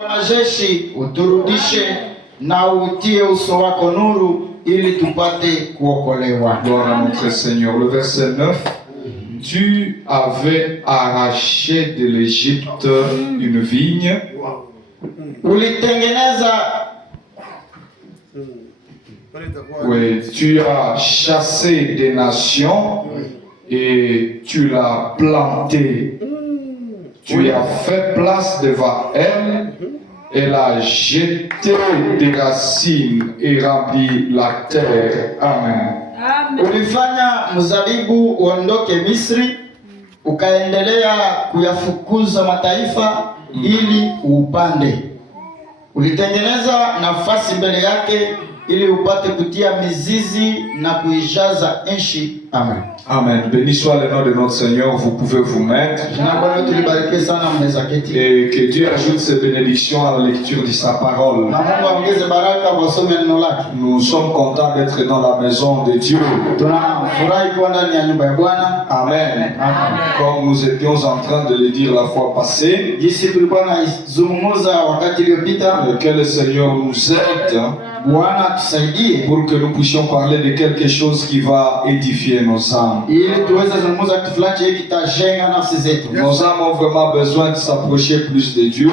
Majeshi uturudishe na utie uso wako nuru ili tupate kuokolewa. Gloire à notre Seigneur. Le verset 9. Tu avais arraché de l'Égypte une vigne. Oui, tu as chassé des nations et tu l'as plantée. Tu as fait place devant elle. Elle a jeté des racines et rempli la terre. Amen. Ulifanya mzabibu uondoke Misri, ukaendelea kuyafukuza mataifa ili upande. Ulitengeneza nafasi mbele yake ili upate kutia mizizi na kuijaza nchi. Amen. Amen. Béni soit le nom de notre Seigneur. Vous pouvez vous mettre. Et que Dieu ajoute ses bénédictions à la lecture de sa parole. Nous sommes contents d'être dans la maison de Dieu. Amen. Comme nous étions en train de le dire la fois passée, que le Seigneur nous aide pour que nous puissions parler de quelque chose qui va édifier nos âmes. Nos âmes ont vraiment besoin de s'approcher plus de Dieu.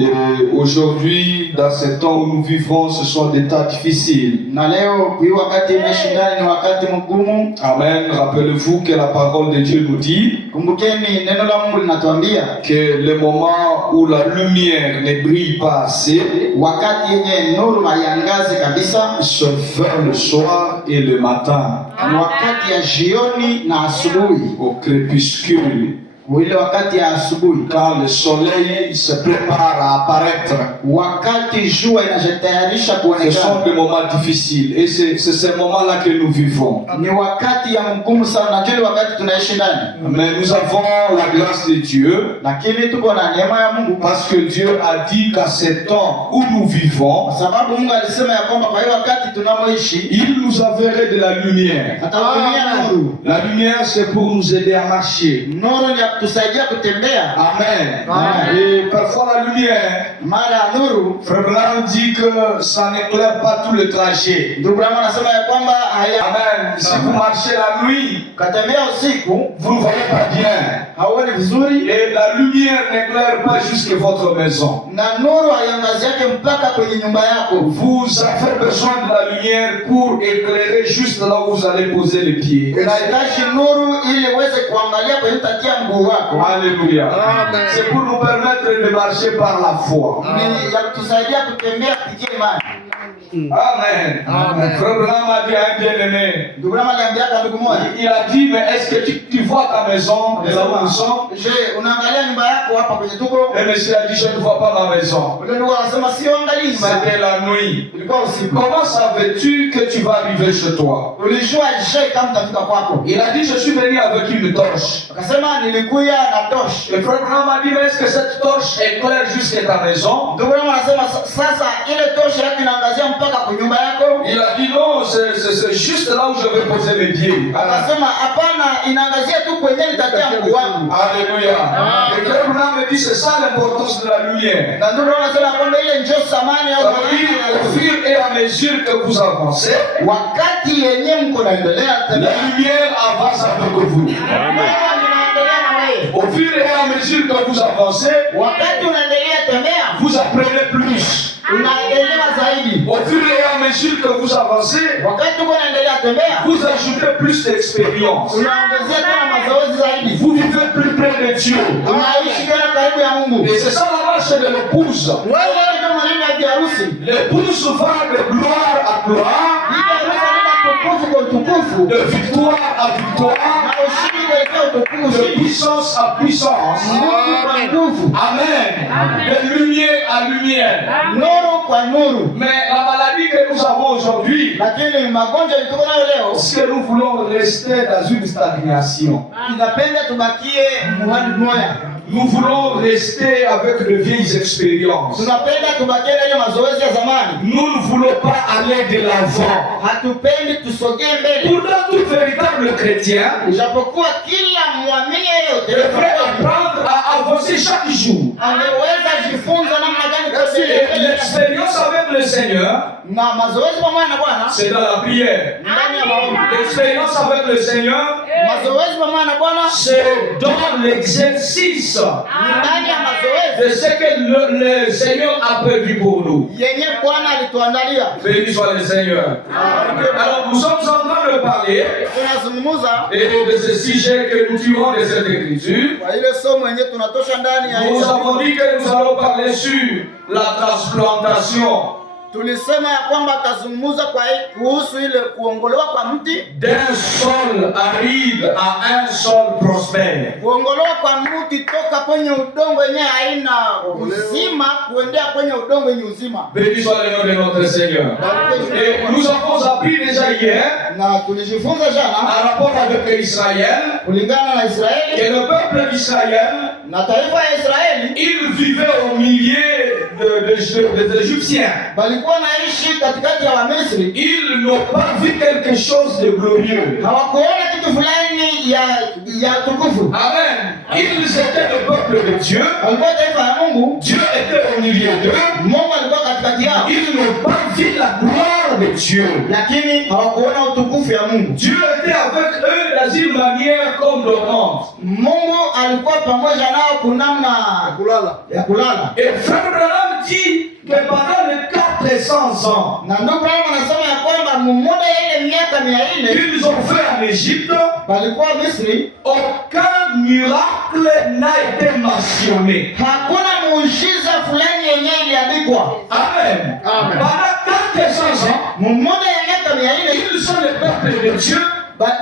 Et aujourd'hui, dans ce temps où nous vivons, ce sont des temps difficiles. Amen. Rappelez-vous que la parole de Dieu nous dit que le moment où la lumière ne brille pas assez, se fait le soir et le matin, au crépuscule, quand le soleil se prépare à apparaître. Ce sont des moments difficiles et c'est ces moments-là que nous vivons. Mais nous avons la grâce de Dieu parce que Dieu a dit qu'à ce temps où nous vivons, il nous enverrait de la lumière. La lumière, c'est pour nous aider à marcher. Amen. Et parfois la lumière, Frère Branham dit que ça n'éclaire pas tout le trajet. Amen. Si vous marchez la nuit, vous ne voyez pas bien. Et la lumière n'éclaire pas jusqu'à votre maison. Vous avez besoin de la lumière pour éclairer juste là où vous allez poser les pieds. Alléluia. C'est pour nous permettre de marcher par la foi. Amen. Frère Branham a dit à un bien-aimé, il a dit, mais est-ce que tu vois ta maison de là où nous sommes? Et monsieur a dit, je ne vois pas ma maison. C'était la nuit. Comment savais-tu que tu vas arriver chez toi? Il a dit, je suis venu avec une torche. Le frère Branham a dit, mais est-ce que cette torche éclaire jusqu'à ta maison? Il a dit non, c'est juste là où je vais poser mes pieds. Alléluia. Et le frère Branham me dit, c'est ça l'importance de la lumière. Au fur et à mesure que vous avancez, la lumière avance avec vous. Au fur et à mesure que vous avancez, vous apprenez plus. Au fur et à mesure que vous avancez, vous ajoutez plus d'expérience. Vous vivez plus près de Dieu. Et c'est ça la marche de l'épouse. L'épouse va de gloire à gloire, de victoire à victoire, de puissance à puissance. Amen. De lumière à lumière. Mais la maladie que nous avons aujourd'hui, c'est que nous voulons rester dans une stagnation. Nous voulons rester avec de vieilles expériences. Nous ne voulons pas aller de l'avant. Pourtant, tout véritable chrétien devrait apprendre à avancer chaque jour. angeweza jifunza namna gani Et l'expérience avec le Seigneur, na mazoezi pamoja na Bwana c'est dans la prière. ndani ya maombi. L'expérience avec le Seigneur, Mazoezi pamoja na Bwana c'est dans l'exercice ndani ya mazoezi de ce que le Seigneur a prévu pour nous. yenye Bwana alituandalia. Béni soit le Seigneur. Alors nous sommes en train de parler Tunazungumza de ce sujet que nous tirons de cette écriture. kwa ile somo yenye tunatosha ndani ya Nous hiyo. avons dit que nous allons parler sur la transplantation Tulisema ya kwamba tazungumza kuhusu ile kuongolewa kwa mti, d'un sol aride à un sol prospère. kuongolewa kwa mti toka kwenye udongo yenye haina uzima kuendea kwenye udongo yenye uzima. Béni soit le nom de notre Seigneur. Et nous avons appris déjà hier, Na tulijifunza jana en rapport avec Israël, kulingana na Israeli que le peuple d'Israël, na taifa ya Israeli il vivait au milieu des Égyptiens. walikuwa naishi katikati ya Wamisri. Ils n'ont pas vu quelque chose de glorieux. Hawakuona kitu fulani ya tukufu. Amen. Ils étaient le peuple de Dieu. Walikuwa taifa ya Mungu. Dieu était au milieu d'eux. Mungu alikuwa katikati yao. Ils n'ont pas vu la gloire de Dieu. Lakini hawakuona utukufu ya Mungu. Dieu était avec eux dans une manière comme dormante. Mungu alikuwa pamoja nao kunamna ya kulala. Et Frère Branham dit que pendant les 400 ans, Na ndugu Branham anasema ya kwamba muda ile miaka 400 qu'ils ont fait en Égypte, walikuwa Misri, aucun miracle n'a été mentionné. hakuna muujiza fulani yenye iliandikwa. Amen. Pendant 400 ans, Muda ya miaka 400 ils sont le peuple de Dieu,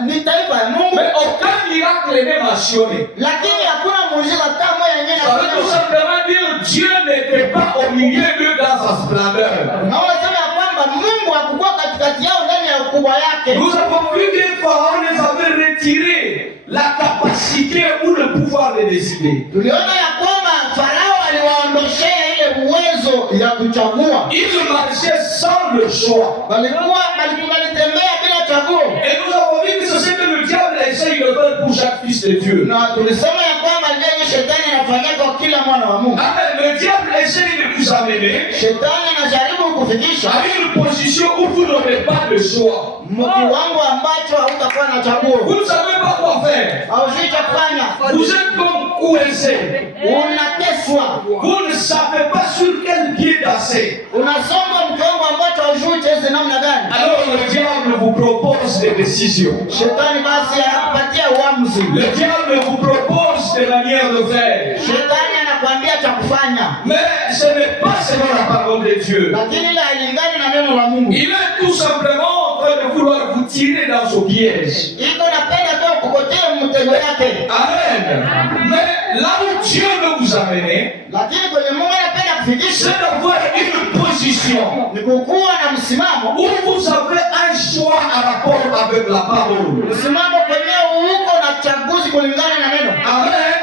ni taifa ya Mungu, mais aucun miracle n'est mentionné. lakini hakuna muujiza hata moja yenye Ça veut tout simplement dire Dieu n'était pas au milieu d'eux dans sa splendeur. na wanasema ya kwamba Mungu hakukuwa katikati yao ndani ya ukubwa yake. Nous avons vu que Pharaon les avait retiré la capacité ou le pouvoir de décider. Tuliona ya kwamba Farao aliwaondoshea ile uwezo ya kuchagua. Ils marchaient sans le choix. Walitembea bila chaguo. Et nous avons vu que c'est ce que le diable essaye de faire pour chaque fils de Dieu. Na tulisema ya kwamba ndio shetani anafanya kwa kila mwana wa Mungu. Amen. Le diable essaye de vous amener Shetani anajaribu kukufikisha à une position où vous n'aurez pas de choix. kiwango ambacho hautakuwa na chaguo. Vous ne savez pas quoi faire. Haujui cha kufanya. Vous êtes comme coincé. Unateswa. Vous ne savez pas sur quel pied danser. Unasonga mkongo ambacho haujui cheze namna gani. Alors le diable vous propose des décisions. Shetani basi anakupatia uamuzi. Le diable vous propose des manières de faire. Shetani anakuambia cha kufanya. Mais ce n'est pas selon la parole de Dieu. Lakini ile hailingani na neno la Mungu. Il est tout simplement en train de vouloir vous tirer dans son piège. Iko napenda tu kukotea mtego yake. Amen. Mais là où Dieu veut vous amener, Lakini kwenye Mungu anapenda kufikisha c'est d'avoir une position ni kukuwa na msimamo. où vous avez un choix en rapport avec la parole. Msimamo kwenyewe uko na chaguzi kulingana na neno. Amen.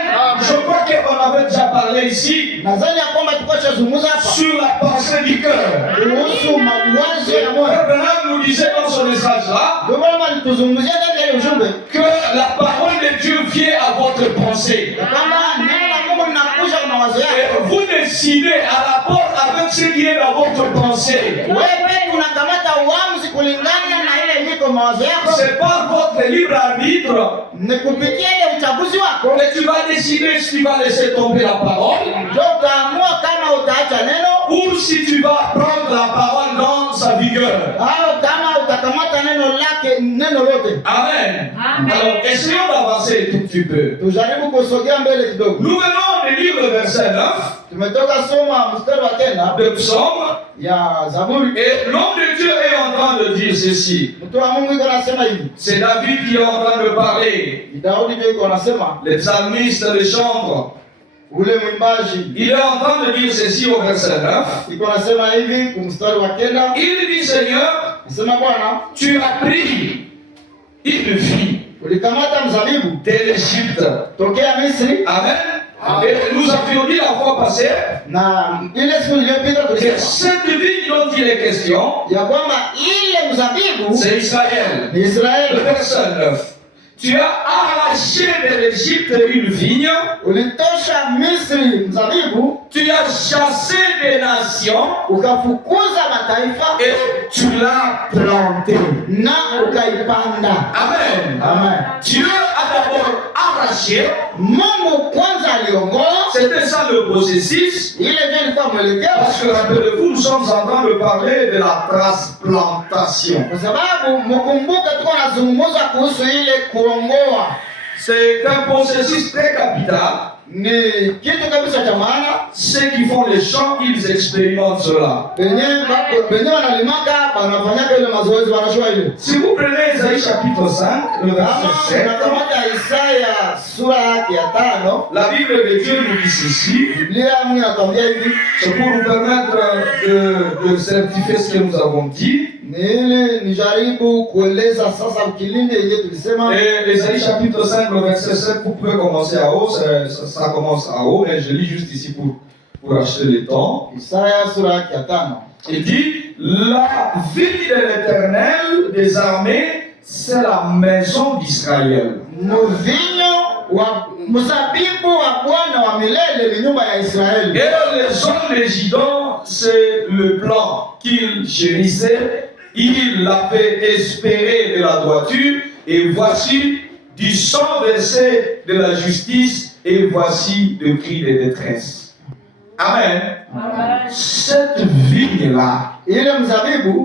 Je crois qu'on avait déjà parlé ici Nadhani ya kwamba tulikuwa tunazungumza hapa sur la pensée du cœur. kuhusu mawazo ya moyo. Abraham nous disait dans son message là Ndio maana nituzungumzia ndani ya ile ujumbe que la parole de Dieu vient à votre pensée. kama neno la Mungu linakuja kwa mawazo yako. Et vous décidez en rapport avec ce qui est dans votre pensée. Wewe pekee unakamata uamuzi kulingana na ile iko mawazo yako. C'est pas votre libre arbitre. Ni kupitia ile uchaguzi wako Et tu vas décider si tu vas laisser tomber la parole ndio utaamua kama utaacha neno ou si tu vas prendre la parole dans sa vigueur. au kama utakamata neno lote. Amen. Alors, essayons d'avancer un tout petit peu. Tujaribu kusogea mbele kidogo. Nous venons de lire le verset 9 Tumetoka soma mstari wa 9 de Psaume. ya Zaburi. Et l'homme de Dieu est en train de dire ceci. Mtu wa Mungu yuko anasema hivi. C'est David qui est en train de parler. Daudi ndio yuko anasema. Le psalmiste, le chantre. Ule mwimbaji. Il est en train de dire ceci au verset 9. Yuko anasema hivi kwa mstari wa 9. Il dit Seigneur, Nasema Bwana, tu as pris une fille ulikamata mzabibu de l'Égypte. tokea Misri. Amen. Et nous avions dit la fois passée Na ile siku iliyopita que tulisema cette vigne dont il est question, ya kwamba ile mzabibu c'est Israël. ni Le Israeli. verset 9. Tu as arraché de l'Égypte une vigne. Ulitosha Misri mzabibu. Tu as chassé des nations. Ukafukuza mataifa. Et tu l'as planté. Na ukaipanda. Amen. Amen. Dieu a d'abord arraché. Mungu kwanza aliongoa. C'était ça le processus. Ile ndio ilikuwa mwelekeo. Parce que rappelez-vous, nous sommes en train de parler de la transplantation. Kwa sababu mkumbuka tuko nazungumza kuhusu ile kuongoa. C'est un processus très capital. Ni kitu kabisa cha maana. Ceux qui font les champs, ils expérimentent cela. Benye wanalimaka wanafanyaka ile mazoezi wanashua ile. Si vous prenez Isaïe chapitre 5, le verset 7. Unakamata Isaya sura yake ya 5. La Bible de Dieu nous dit ceci. Biblia Mungu anatuambia hivi. C'est pour nous permettre de certifier ce que nous avons dit. Nijaribu kueleza sasa ukilinde yenyewe tulisema. Et Isaïe chapitre 5, le verset 7, vous pouvez commencer à haut, ça commence à haut, mais je lis juste ici pour acheter le temps. Isaya sura yake ya 5. Il dit, la ville de l'Éternel des armées, c'est la maison d'Israël. Mzabibu wa Bwana wa milele ni nyumba ya Israeli. Et les hommes de Gidon, c'est le plan qu'il chérissait. Il avait espéré de la droiture, et voici du sang versé de la justice, et voici le cri de détresse. Amen. Amen. Cette vigne-là,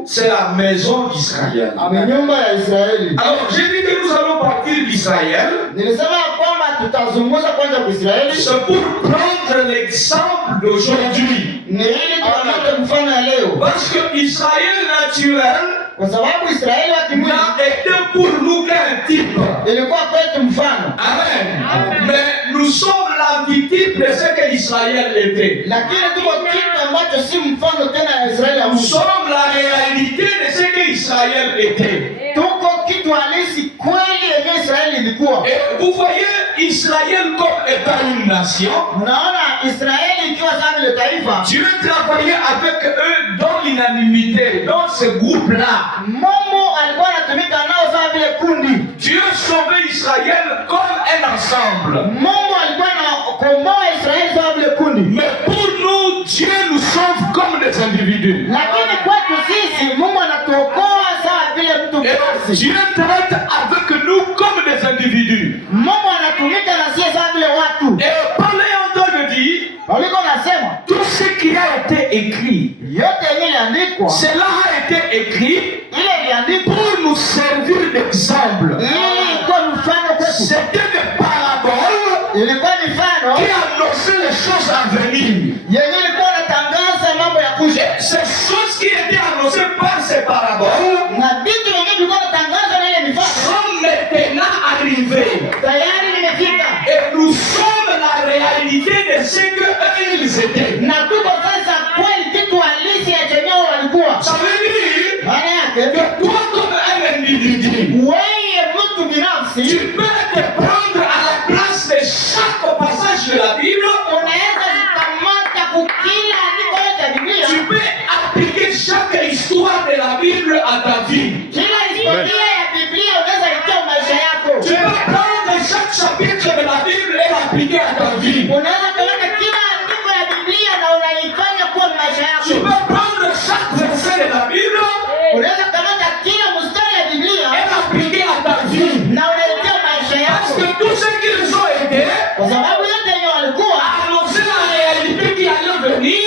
c'est la maison d'Israël. Alors, j'ai dit que nous allons partir d'Israël. C'est pour prendre l'exemple d'aujourd'hui. Parce que Israël naturel n'a été pour nous qu'un type. Amen. Mais nous sommes l'antitype de ce que Israël était. Nous sommes la réalité de ce que Israël était. Et vous voyez Israël comme étant une nation. Dieu travaillait avec eux dans l'unanimité, dans ce groupe-là. Dieu sauvait Israël comme un ensemble. Mais pour nous, Dieu nous sauve comme des individus. Et Dieu traite avec nous comme des individus. Et par l'ayant de dire, tout ce qui a été écrit, cela a été écrit pour nous servir d'exemple. C'était des paraboles qui annonçaient les choses à venir. Ces choses qui étaient annoncées par ces paraboles sont maintenant arrivées. Et nous sommes la réalité de ce qu'ils étaient. Ça veut dire que toi comme un individu, tu peux te prendre à la place de chaque passage de la Bible. Tu peux appliquer chaque histoire de la Bible à ta vie. Tu peux prendre chaque chapitre de la Bible et l'appliquer à ta vie. Tu peux prendre chaque verset de la Bible et l'appliquer à ta vie. Parce que tout ce qu'ils ont été annoncer la réalité qui allait venir.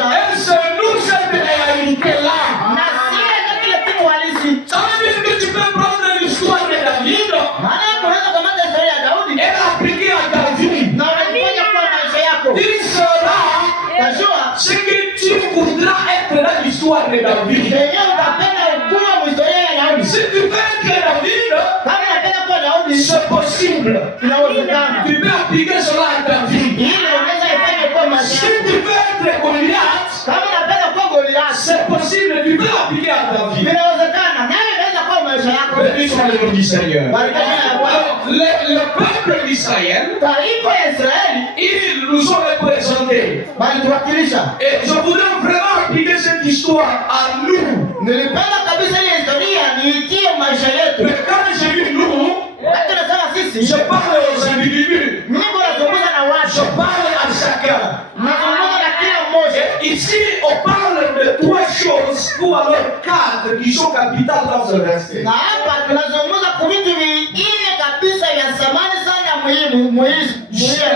Et c'est nous cette réalité-là. Ça veut dire que tu peux prendre l'histoire de David et l'appliquer à ta vie. Tu seras ce que tu voudras être dans l'histoire de David. Si tu veux être David, c'est possible. Tu peux appliquer cela à ta vie. Si tu veux être Goliath, c'est possible, tu peux l'appliquer à ta vie. Béni soit le nom du Seigneur. Alors, le peuple d'Israël, ils nous ont représentés. kuwakilisha. Et je voudrais vraiment appliquer cette histoire à nous. Nilipenda kabisa ile historia niitie maisha yetu. Mais quand je dis nous, Hata nasema sisi, je parle aux individus. mimi nazungumza na Je watu, parle à chacun. nazungumza na kila mmoja. Ici, on parle de trois choses ou alors quatre qui sont capitales dans ce verset. Na hapa tunazungumza kwa vitu vinne kabisa vya thamani sana muhimu.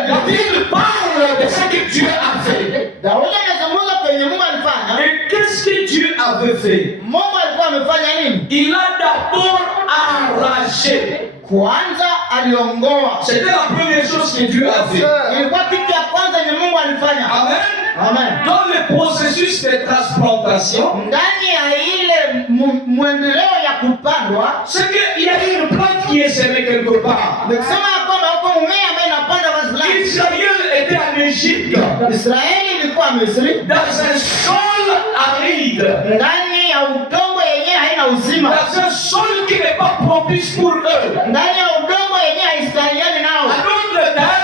La Bible parle de ce que Dieu a fait. Daudi anazungumza kwenye Mungu alifanya. Et qu'est-ce que Dieu avait fait? Mungu alikuwa amefanya nini? Il a d'abord arraché. Kwanza aliongoa. C'était la première chose que Dieu a fait. Ilikuwa kitu ya kwanza yenye Mungu alifanya. Amen. Amen. Dans le processus de transplantation, Ndani ya ile mwendeleo ya kupandwa, c'est qu'il y a une plante qui est semée quelque part. nikisema ya kwamba huko mmea ambaye inapandwa kwa fulani. Israël était en Égypte, Israeli ilikuwa Misri, dans un sol aride, ndani ya udongo yenyewe haina uzima, dans un sol qui n'est pas propice pour eux. ndani ya udongo yenyewe haistahiliani nao. En d'autres termes,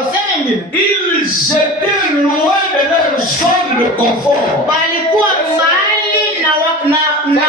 Useme ingine, ils étaient loin de leur zone de confort. walikuwa mbali na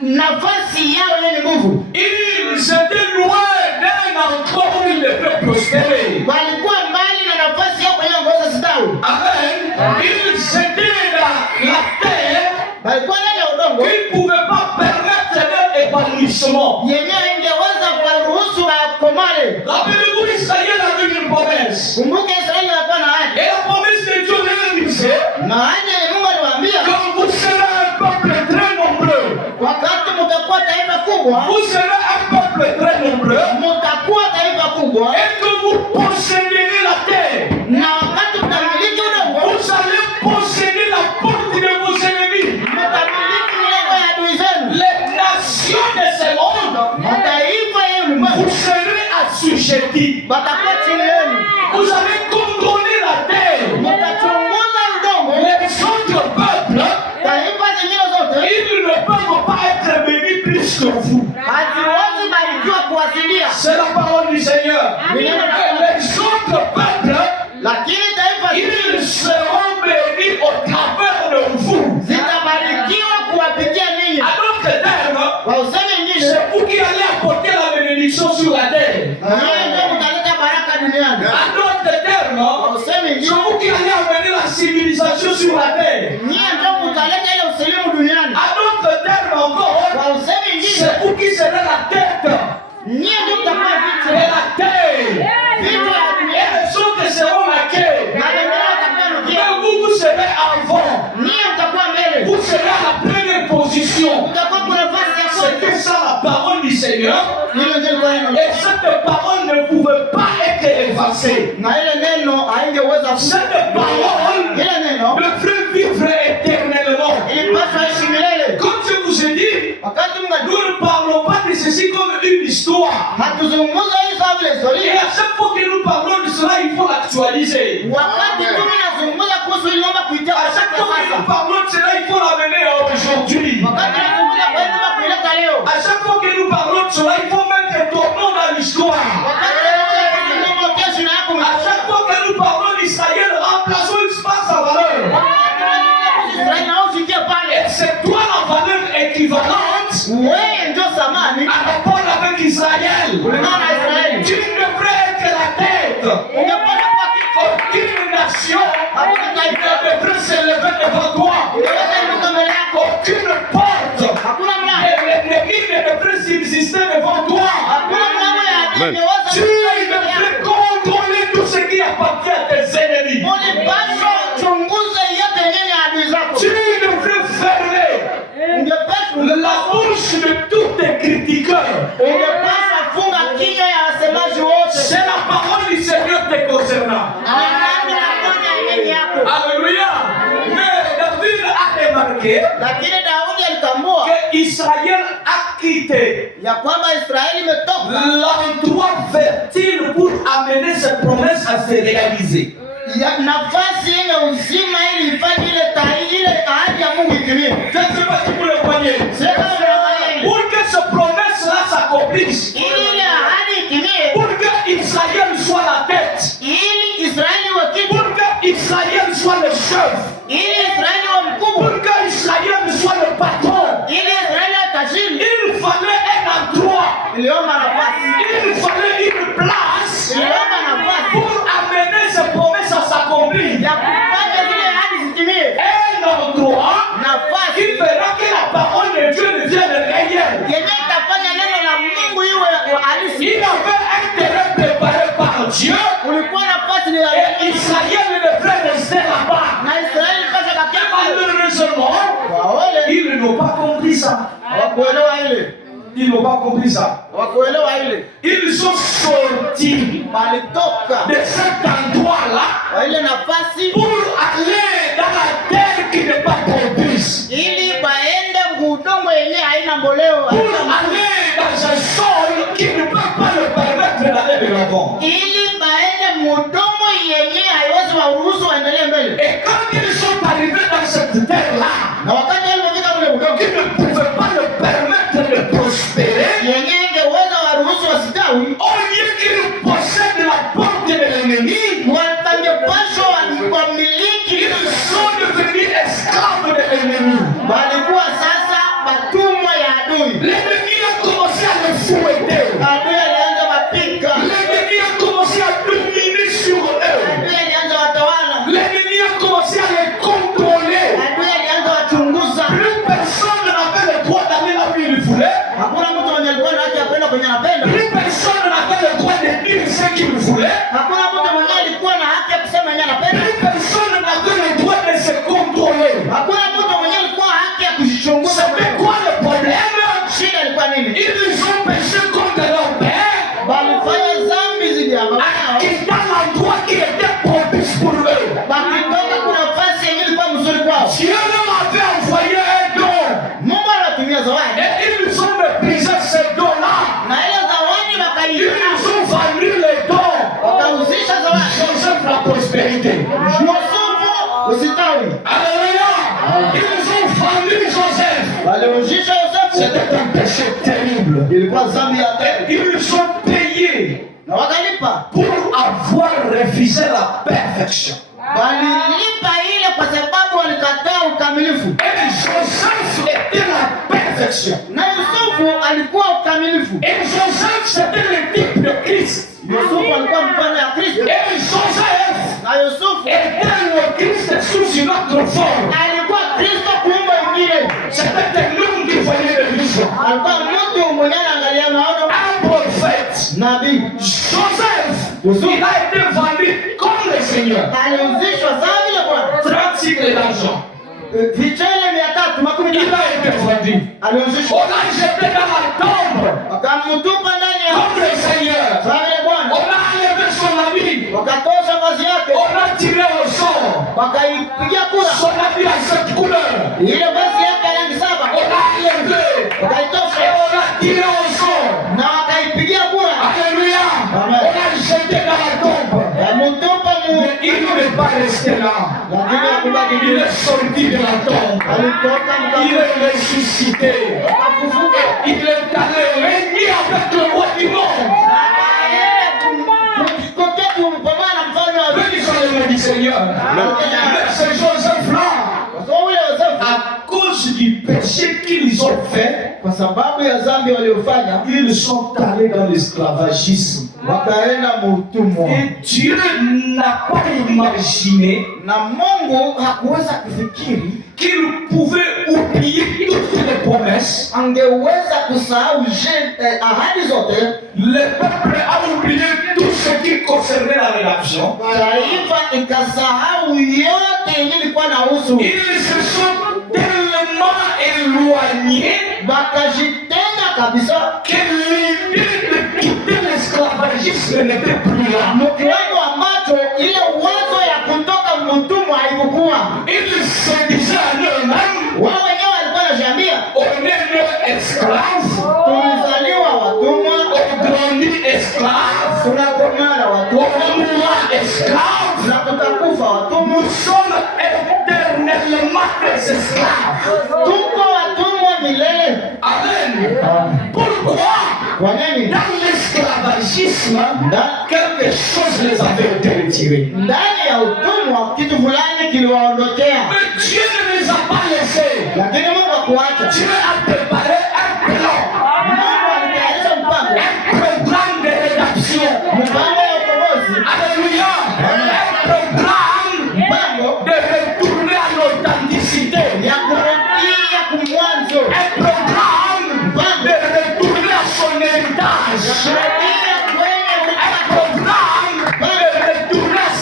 nafasi yao yenye nguvu, Ils étaient loin d'un endroit où ils devaient prospérer. walikuwa mbali na nafasi yao kwenye ngozo stawi, Amen. Ils étaient dans la terre walikuwa ndani ya udongo qui ne pouvait pas permettre leur épanouissement. yenyewe ingeweza kuwaruhusu wakomale. Rappelez-vous, Israël avait une promesse. Kumbuka Israeli walikuwa na ahadi, Et la promesse de Dieu leur disait na ahadi ya Mungu aliwaambia, que vous serez un peuple très nombreux. wakati mtakuwa taifa kubwa, Vous serez un peuple très nombreux mtakuwa taifa kubwa, et que vous posséderez la terre. na wakati mtamiliki udongo, Vous allez posséder la porte de vos ennemis. mtamiliki milango ya adui zenu. Les nations de ce monde, Mataifa ya ulimwengu vous serez assujettis. watakuwa chini yenu, Vous allez contrôler la terre. mtachunguza udongo. Les autres peuples, Taifa zingine zote ils ne peuvent pas être bénis plus que vous. haziwezi barikiwa kuwasilia, C'est la parole du Seigneur. Et les autres peuples, lakini taifa zingine ils seront bénis au travers de vous. zitabarikiwa kuwapitia ninyi. À d'autres termes, Kwa useme ingine, c'est vous qui allez apporter la bénédiction sur la terre. nyinyi ndio mtaleta baraka duniani. À d'autres termes, Kwa useme c'est ingine, vous qui allez amener la civilisation sur la terre. nyinyi ndio mtaleta ile usilimu duniani. À d'autres termes encore, Kwa useme ingine, c'est vous qui serez la tête nyinyi ndio mtakuwa et vichwa, la terre. vichwa ya Et duniani, les autres seront la queue. na wengine watakuwa mkia. Mais vous, vous serez avant. Nyinyi mtakuwa mbele, Vous serez à la première position. mtakuwa kwa nafasi ya C'était kwanza. ça la parole du Seigneur. Hilo ndio lilikuwa neno. Et cette parole ne pouvait pas être effacée. Na ile neno haingeweza Cette parole ile neno devrait vivre éternellement. ilipaswa ishi milele. Comme je vous ai dit, Wakati Mungu nous ne parlons pas de ceci comme une histoire. hatuzungumza hii sawa vile Et historia. à chaque fois que nous parlons de cela, il faut l'actualiser. Wakati tu ninazungumza kuhusu ile mambo kuitia À kwa chaque sasa fois que nous sasa. parlons de cela, il faut l'amener à aujourd'hui. Wakati ninazungumza kwa hiyo mambo kuileta leo. À chaque fois que nous parlons de cela, il faut mettre ton nom dans l'histoire. Wakati ninazungumza kuhusu mambo kesho na yako. À chaque fois que nous parlons d'Israël, remplaçons l'espace à valeur. Wakati ninazungumza kuhusu Israeli na usikie pale. Et c'est toi la valeur équivalente Wewe ndio samani à rapport avec Israël. kulingana na Israeli. Tu devrais être la tête. Ungepaswa kuwa kichwa. Aucune nation Hakuna ne taifa devrait s'élever devant toi. ungeweza inuka mbele yako. Aucune porte Hakuna mlango. de l'ennemi ne devrait subsister devant toi. Hakuna mlango ya adui ingeweza Tu devrais contrôler tout ce qui appartient à tes ennemis. Ulipaswa uchunguze yote yenye ni adui zako. Tu devrais fermer Ungepaswa la bouche de tous tes critiqueurs. ungepaswa funga kinywa ya wasemaji wote. C'est la parole du Seigneur te concernant. Ni nani anafanya yenye yako? Alléluia. Mais David a remarqué Lakini Daudi alitambua que Israël a quitté ya kwamba Israeli imetoka l'endroit fertile pour amener ses promesses à se réaliser. ya nafasi yenye uzima ili ifanye ile ahadi ya Mungu itimie. Je ne sais pas si vous le voyez. Sio kama unaangalia. Pour que ces promesses-là s'accomplissent, Ili ile ahadi itimie, pour que Israël soit la tête, ili Israeli iwe kichwa, pour que Israël soit le chef, nafasi ni Et Israël devrait rester là-bas. na Israeli pasha bakia pale. Malheureusement, Wale ils n'ont pas compris ça. hawakuelewa ile. Ils n'ont pas compris ça. Hawakuelewa ile. Ils sont sortis Balitoka de cet endroit-là kwa ile nafasi pour aller dans la terre qui n'est pas propice. ili baende mudongo yenye haina mboleo. Pour aller dans un sol qui ne peut pas le permettre d'aller de l'avant. Ili baende mudongo yenye haiwezi waruhusu waendelee mbele. Et quand ils sont arrivés dans cette terre-là, Na wakati walipofika mule mudongo qui ne pouvait pas leur permettre de prospérer, yenye ingeweza waruhusu wasitawi, au lieu qu'ils possèdent la porte de l'ennemi, wangepashwa wamiliki, ils sont devenus esclaves de l'ennemi. walikuwa sasa watumwa ya adui. L'ennemi a commencé à les fouetter. Adui alianza mapika, L'ennemi a commencé à dominer sur eux. adui alianza watawala, L'ennemi a commencé à les contrôler. adui alianza wachunguza. Plus personne n'avait le droit d'aller là où il voulait. Hakuna mtu mwenye alikuwa na haki ya kwenda kwenye anapenda. Plus personne n'avait le droit de dire ce qu'il voulait. Hakuna mtu mwenye alikuwa na haki ya kusema yenye anapenda. Plus personne n'avait le droit de se contrôler. Hakuna mtu mwenye alikuwa na haki ya kujichunguza. C'était quoi le problème? Shida ilikuwa nini? Ils ont péché contre leur père Walifanya dhambi zidi ya baba en yao. quittant l'endroit qui était propice pour eux. Wakitoka kuna nafasi yenye ilikuwa mzuri kwao. Dieu leur avait envoyé un don. Mungu aliwatumia zawadi. Et ils ont méprisé ce don-là. Na ile zawadi wakaiona. Ils ont vendu les dons. Wakauzisha zawadi. Joseph la prospérité. Yosefu usitawi. Alléluia. Ils ont vendu Joseph. Waliuzisha Yosefu. C'était un péché terrible. Ilikuwa dhambi ya tatu. Ils ont payé Na wakalipa. pour avoir refusé la perfection. Walilipa ile kwa sababu walikataa ukamilifu. Et Joseph était la perfection. Na Yusufu alikuwa ukamilifu. Et Joseph, c'était le type de Christ. Yusufu alikuwa mfano ya Kristo. Et Joseph Na Yusufu était le Christ sous une autre forme. alikuwa Kristo kuumba ingine. C'était un homme qui voyait le vision. Alikuwa mtu mwenye anaangalia maono. Un prophète. Nabii. Joseph, il a été vendu comme le Seigneur. Aliuzishwa sawa vile Bwana. 30 cycles d'argent. Vichele 300 Il a été vendu. aliuzishwa. On l'a jeté dans la tombe Wakamtupa ndani ya comme le Seigneur. sawa vile Bwana. On a enlevé son habit. Wakatosha vazi yake. On a tiré au sort Wakaipigia kura. son habit à cette couleur. Ile vazi yake ya rangi saba. On a enlevé et Wakaitosha on a tiré au sort. na wakaipigia kura. Alléluia. Amen. On a jeté dans la tombe. Wakamtupa mu. Mais il n'est pas resté là. Lakini hakubaki Il kile. est sorti de la tombe. Alitoka Il est ressuscité. mkafufuka. Il est allé régner avec le roi du monde. Bénissons le nom du Seigneur. Mais ce Joseph-là, à cause du péché qu'ils ont fait, Kwa sababu ya dhambi waliofanya, ils sont allés dans l'esclavagisme. wakaenda muutumwa. Et Dieu n'a pas imaginé Na Mungu hakuweza kufikiri qu'il pouvait oublier toutes les promesses. angeweza kusahau ahadi zote. Le peuple a oublié tout ce qui concernait la rédemption. Taifa ikasahau yote yenye ilikuwa nahusu. Ils se sont tellement éloignés Wakajitenga kabisa, que l'idée de quitter l'esclavagisme n'était plus là. mkiwango ambacho ile uwezo ya kutoka mtumwa haikukuwa. Ils se disaient à eux-mêmes, Wao wenyewe walikuwa wanajiambia, on est né esclaves, tulizaliwa watumwa, on grandit esclaves, tunakomana watumwa on mourra esclaves, na tutakufa watumwa. nous sommes éternellement des esclaves. Tuko watumwa milele. Amen. Pourquoi? Kwa nini? Dans l'esclavagisme, quelque chose les avait été retiré. Ndani ya utumwa kitu fulani kiliwaondokea, Mais Dieu ne les a pas laissés. lakini Mungu hakuacha. Dieu a préparé un plan, Mungu alitayarisha mpango, un programme de rédemption. mpango ya ukombozi, Alléluia. Un programme mpango de retourner à l'authenticité. ya kurudia kumwanzo, Un programme de retourner à son héritage. kurudia kwenye Un programme de retourner à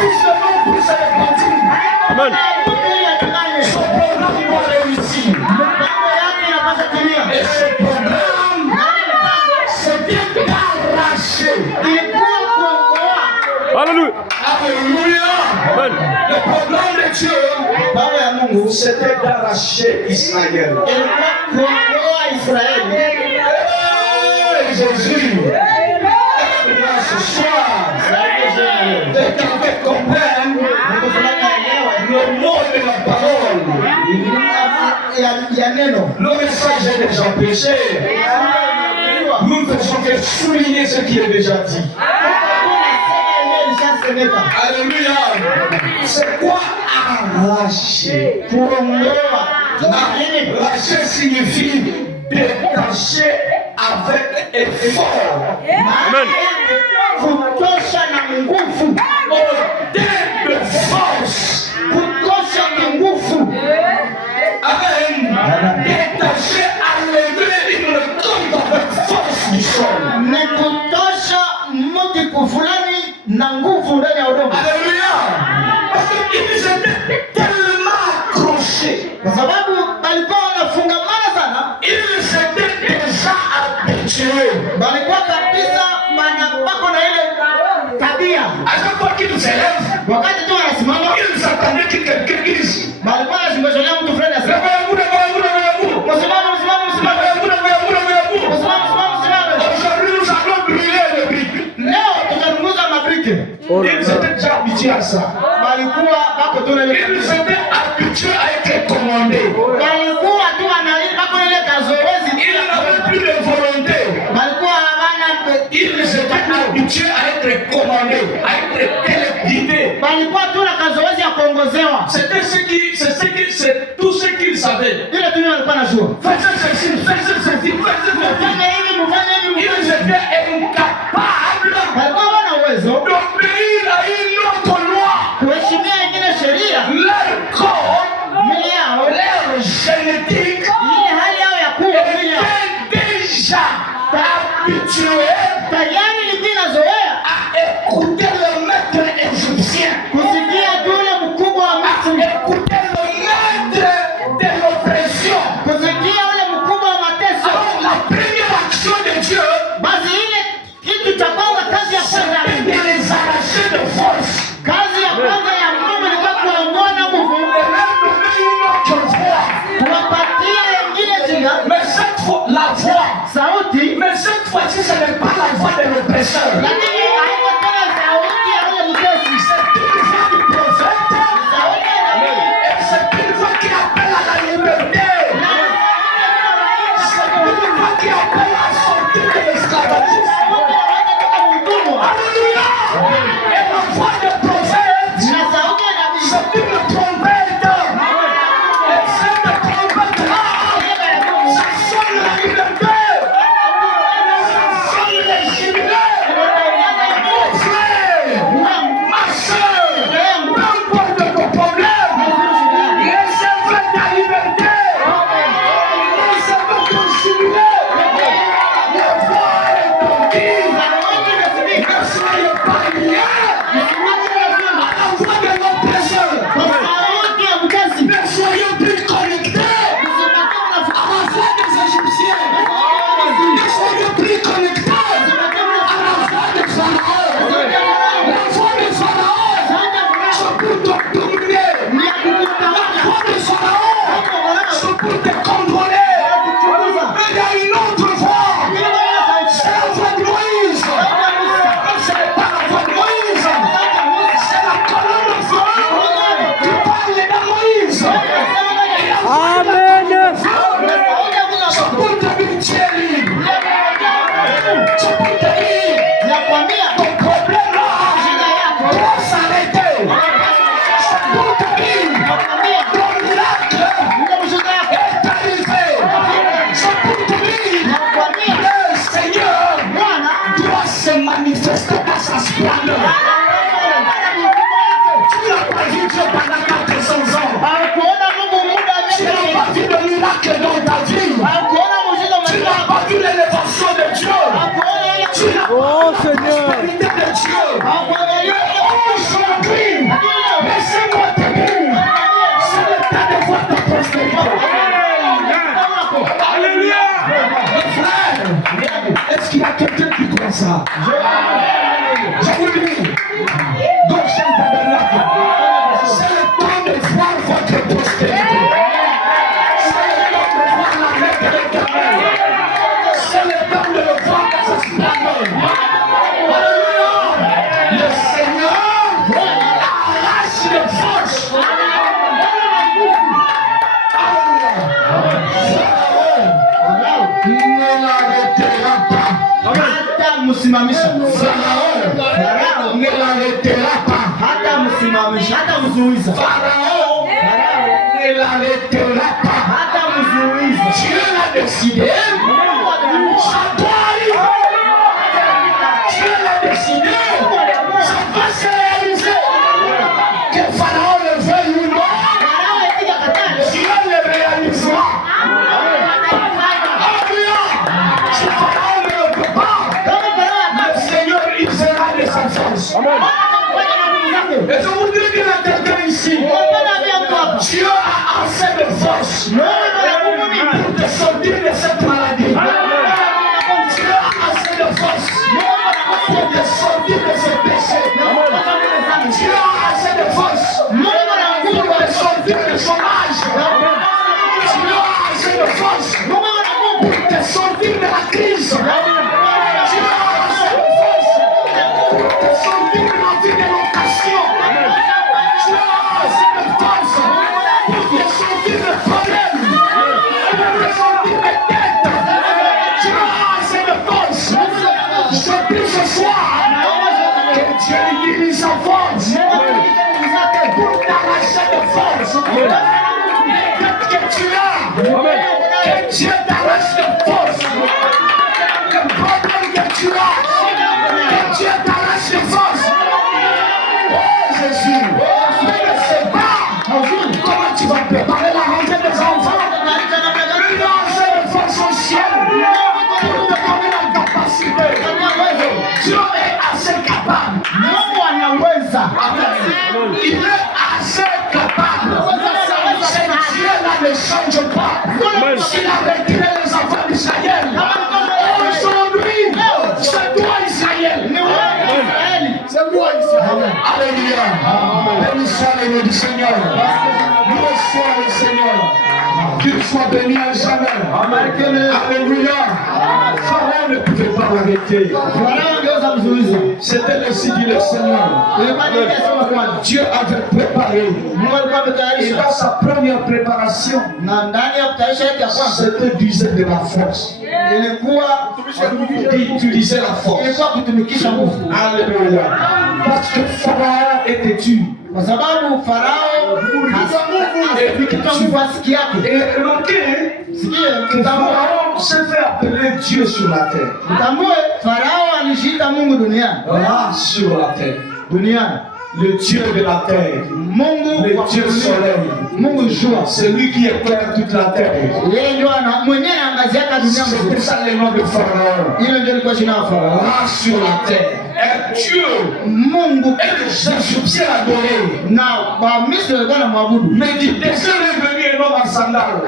tout ce monde pour se répandre. Amen. Son programme doit réussir. Et ce programme, c'était d'arracher. Alléluia. Alléluia. Amen. Le programme de Dieu, c'était d'arracher Israël. Jésus, ce soir, quelqu'un comprenne le mot de la parole. Le message est déjà péché. Nous ne faisons que souligner ce qui est déjà dit. Alléluia. C'est quoi arracher? Arracher signifie détacher avec effort. Amen. Kutosha na nguvu. De force. Kutosha na nguvu. Amen. Détacher à lever une tombe avec force du sol. Ni kutosha mti kufulani na nguvu ndani ya udongo. Alléluia. Parce qu'ils étaient tellement accrochés. Kwa sababu walikuwa wanafungamana sana. Ils étaient déjà habitués. Walikuwa kabisa wako na ile tabia. À chaque fois qu'ils se lèvent, Wakati tu wanasimama, ils attendaient que quelqu'un dise. walikuwa wanazungumzia mtu fulani asema, Aujourd'hui, nous allons brûler les briques. leo tutarunguza mabriki. Ils étaient déjà habitués à ça. Walikuwa wako tu na ile Ils étaient habitués à être commandés. walikuwa tu wako na ile kazoezi. Ils n'avaient plus de volonté. Walikuwa hawana Ils étaient habitués à être commandés, à être téléguidés. walikuwa tu na kazoezi ya kuongozewa. C'est tout ce qu'ils savaient. Ile tu walikuwa najua. Faites ceci. Mfanye hivi, mfanye hivi, Ils mfanye hivi. étaient incapables Walikuwa wana uwezo d'obéir à une autre loi. kuheshimia ingine sheria. Leur corps, Mili yao, leur génétique ile hali yao ya kuwa mili yao était déjà habitué tayari ilikuwa inazoea à écouter le maître égyptien, kusikia tu ule mkubwa wa à Misri, écouter le maître de l'oppression. kusikia ule mkubwa wa mateso. Alors la première action de Dieu Basi ile kitu cha kwanza, kazi ya c'était kwanza, de les arracher de force, kazi ya kwanza ya Mungu ilikuwa kuongoa na nguvu, de leur donner une autre voix. kuwapatia wengine jina, Mais cette fois, la voix, sauti, mais cette fois-ci, ce n'est pas la voix de l'oppresseur. lakini haiko tena sauti ya ule mtesi, C'est une voix du prophète. sauti ya nabii. Et c'est une voix qui appelle à la liberté. C'est une voix qui appelle à sortir de l'esclavagisme. Alléluia. Et la voix du prophète, c'est une trompette. Et cette trompette-là, ça sonne la liberté. Ça sonne les jubilés. ça. Je vous le dis. Donc, c'est le tabernacle. C'est le temps de voir votre prospérité. C'est le temps de voir la main de l'Éternel. C'est le temps de le voir dans sa splendeur. Alléluia. Le Seigneur arrache les forces. Ne l'arrêtera pas. Hata msimamisha. Pharaon ne l'arrêtera pas. Hata msimamisha, hata mzuiza. Pharaon ne l'arrêtera pas. Hata mzuiza. Dieu l'a décidé. Ça doit arriver. Dieu l'a décidé. Ça va se réaliser. Que Pharaon le veuille ou non, Dieu le réalisera. Alléluia. Si Pharaon ne le peut pas, le Seigneur il sera de sa force. Et je vous dis qu'il y a quelqu'un ici. Dieu a assez de force pour te sortir de cette maladie. Dieu a assez de force pour te sortir de ce péché. Dieu a assez de force pour te sortir du chômage. Dieu a assez de force pour te sortir de la crise. Dieu a assez de force pour te sortir de la vie de location. Dieu a assez de force pour te sortir de problèmes, pour te sortir de dettes. Dieu a assez de force. Je prie ce soir que Dieu utilise sa force pour t'arracher de force. Que tu as, que Dieu t'arrache de force. Le problème que tu as, que Dieu t'arrache de force. Oh Jésus, je ne sais pas comment tu vas préparer la rentrée des enfants. Il a assez de force au ciel pour te donner la capacité. Dieu est assez capable. Il est assez capable. C'est Dieu là ne change pas. Il a retiré les enfants d'Israël. Aujourd'hui, c'est toi Israël. C'est moi Israël. Alléluia. Béni soit le nom du Seigneur. Loué soit le Seigneur. Qu'il soit béni à jamais. Alléluia. Pharaon ne pouvait pas l'arrêter. C'était le signe du Seigneur. Dieu avait préparé. Et dans sa première préparation, c'était d'user de la force. Tu disais la force. Alléluia. Parce que Pharaon était tué. Kwa sababu Farao et remarquez que Pharaon s'est fait appeler Dieu sur la terre. Farao alishinda Mungu duniani. Sur la terre. Duniani. Le Dieu de la terre, le Dieu soleil, c'est lui qui éclaire toute la terre. C'est pour ça le nom de Pharaon. Sur la terre. Et Dieu, et les Égyptiens l'adoraient. Mais il descend revenu un homme en sandales.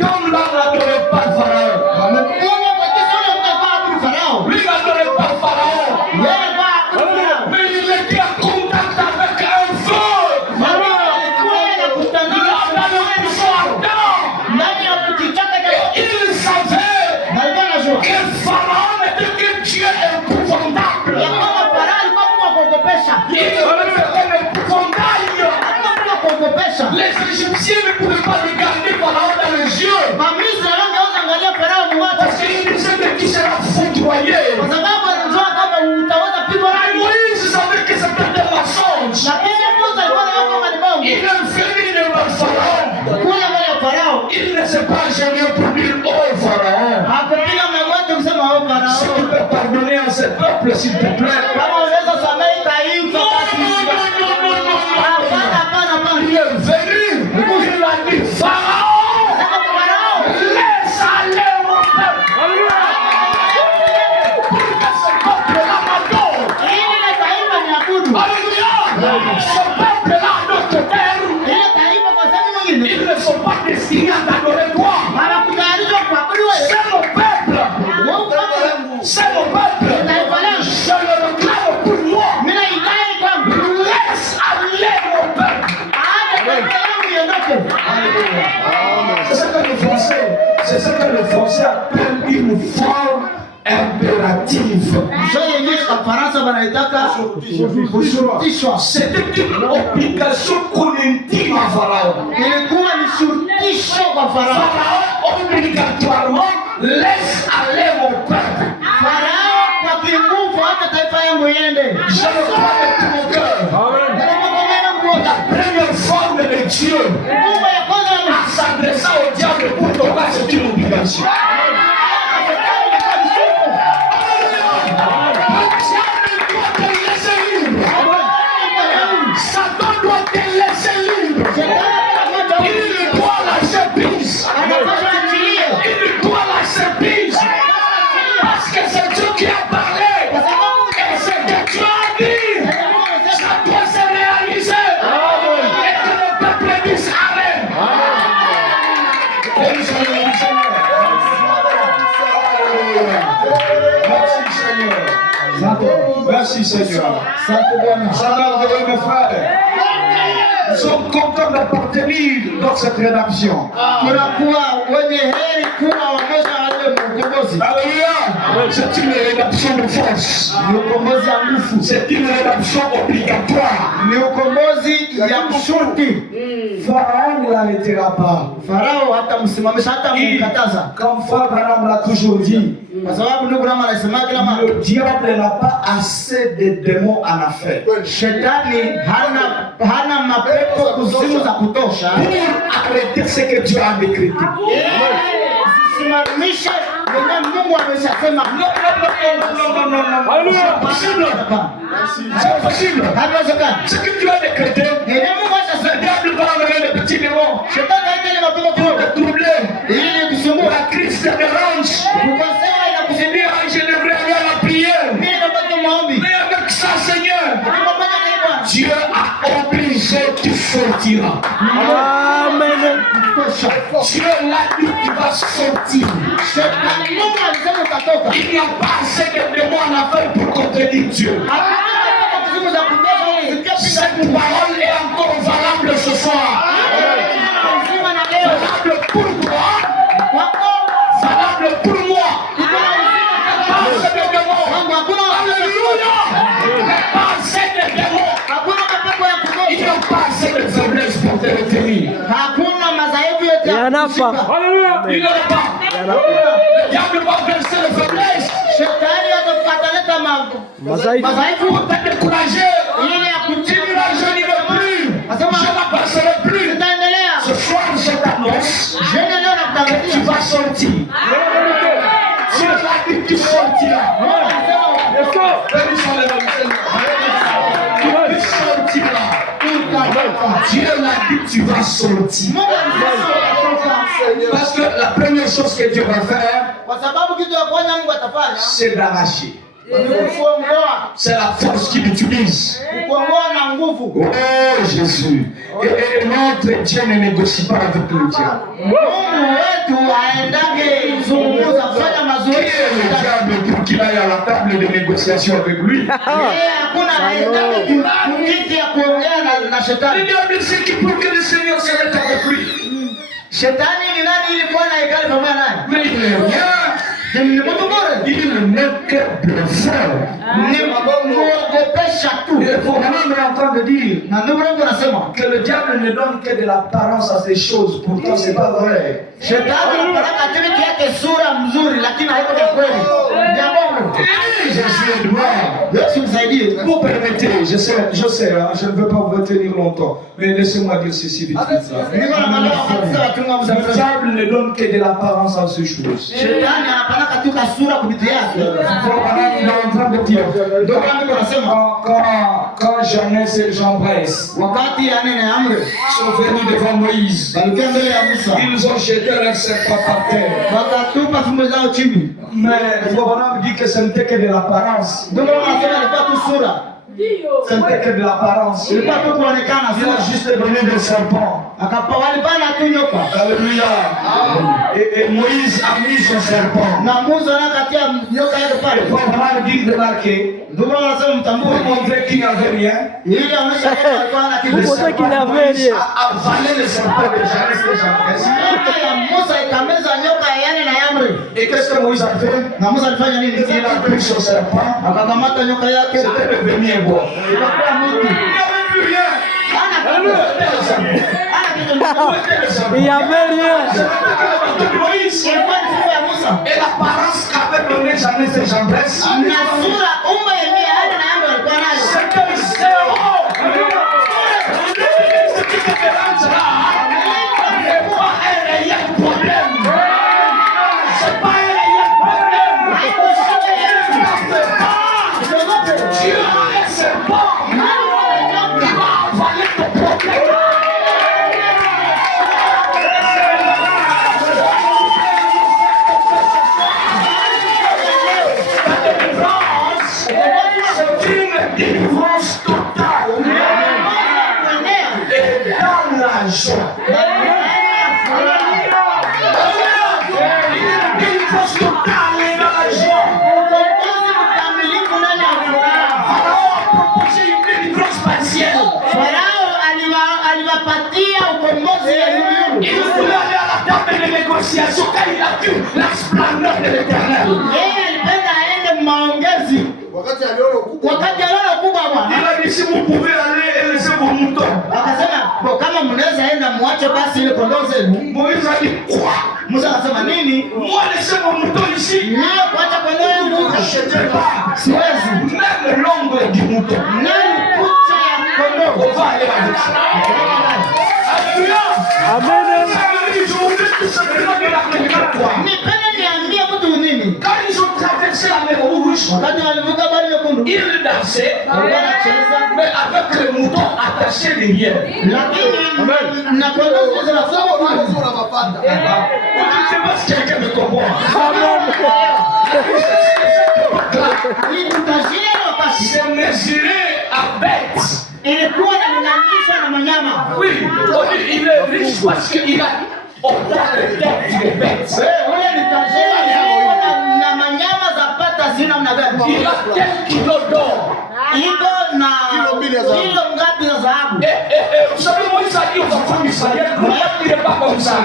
Comme là n'adorait pas Pharaon. Lui n'adorait pas Pharaon. Mais il était en contact avec un feu. Là, dans le puissant ardent. Et il savait que Pharaon n'était que Dieu épouvantable. Il était épouvantable. Les Égyptiens ne pouvaient pas regarder Pharaon dans les yeux. Parce qu'ils disaient que tu seras foudroyé. Moïse savait que c'était un mensonge. Il est venu devant Pharaon. Il ne s'est pas gêné pour dire oh Pharaon. Si tu peux pardonner à ce peuple s'il te plaît. Il est venu. Il a dit Pharaon. Laisse aller mon peuple. Pour que ce peuple-là m'adore. Alléluia. Ce peuple-là notre père. Ils ne sont pas destinés à t'adorer toi. C'est mon peuple. wanaitaka kushurutishwa. C'était une obligation cognitive à Pharaon. Ilikuwa ni shurutisho kwa Farao. Pharaon obligatoirement laisse aller mon peuple. Farao kwa kinguvu hata taifa yangu iende. Je le crois de tout mon cœur. La première forme de Dieu en s'adressant au diable pour tomber, c'est une obligation. Satan doit te laisser libre. Il doit lâcher prise. Il doit lâcher prise. Parce que c'est Dieu qui a parlé. Et c'est que Dieu a dit. Ça doit se réaliser. Et que le peuple dise Amen. Merci Seigneur. Merci Seigneur. Mes frères, nous sommes contents d'appartenir dans cette rédemption. Alléluia. C'est une rédemption de force. C'est une rédemption obligatoire. Pharaon ne l'arrêtera pas. Comme Frère Branham l'a toujours dit, le diable n'a pas assez de démons en affaire. Pour arrêter ce que Dieu a décrété. C'est possible. Ce que Dieu a décrété, le diable va enlever les petits démons pour te troubler. La crise te dérange. J'aimerais aller à la prière. Mais avec ça, Seigneur, Dieu a obligé, tu sortiras. Amen. Dieu l'a dit, tu vas sortir. Il n'y a pas assez de démons en affaire pour contredire Dieu. Cette parole est encore valable ce soir. Valable pour toi. Valable pour moi. Il n'y a pas assez de faiblesse pour te retenir. Il n'y en a pas. Il n'y en a pas. Le diable va verser les faiblesses. Pour te décourager. Tu diras, je n'irai plus. Je ne passerai plus. Ce soir, je t'annonce que tu vas sortir. Dieu l'a dit que tu sortiras. Tu sortiras. Dieu l'a dit que tu vas sortir. Parce que la première chose que Dieu va faire, c'est d'arracher. C'est la force qu'il utilise. Oh Jésus. Et notre Dieu ne négocie pas avec le diable. Qui est le diable pour qu'il aille à la table de négociation avec lui? Le diable c'est qui pour que le Seigneur se mette avec lui. Mais il n'est rien. Il n'est que bluffeur. Il faut vraiment en train de dire que le diable ne donne que de l'apparence à ces choses. Pourtant, ce n'est pas vrai. Je suis droit. Vous permettez, je sais, hein, je ne veux pas vous retenir longtemps, mais laissez-moi dire ceci vite. Le diable ne donne que de l'apparence à ces choses. Il est en train de dire, quand Jeannès et Jean-Bresse sont venus devant Moïse, ils ont jeté leur serpent par terre. Mais Abraham dit que ce n'était que de l'apparence. C'était que de l'apparence. Il a juste donné des serpents. Alléluia. Et Moïse a mis son serpent. Il faut vraiment dire de marquer. Pour montrer qu'il n'y avait rien. Le serpent Moïse a avalé le serpent de Janès et Jambres. Et qu'est-ce que Moïse a fait? Il a pris son serpent. C'était devenu un bois. Il n'y avait plus rien. Il n'y avait rien. Et l'apparence qu'avait donné Janès et Jambres, c'était le zéro. Car il a vu la splendeur de l'Éternel. Il a dit si vous pouvez aller et laisser vos moutons. Moïse a dit quoi? Moi laisser vos moutons ici. Achetez pas. Même l'ombre du mouton. On va aller avec ça. Alléluia. Amen. Quand ils ont traversé la mer Rouge, ils dansaient, mais avec le mouton attaché derrière. Vous ne sais pas si quelqu'un me comprend. C'est mesuré à bête. Oui, il est riche parce qu'il a autant de têtes de bêtes. Il a quelques kilos d'or. Vous savez, Moïse a dit aux enfants d'Israël, ne m'attirez pas comme ça.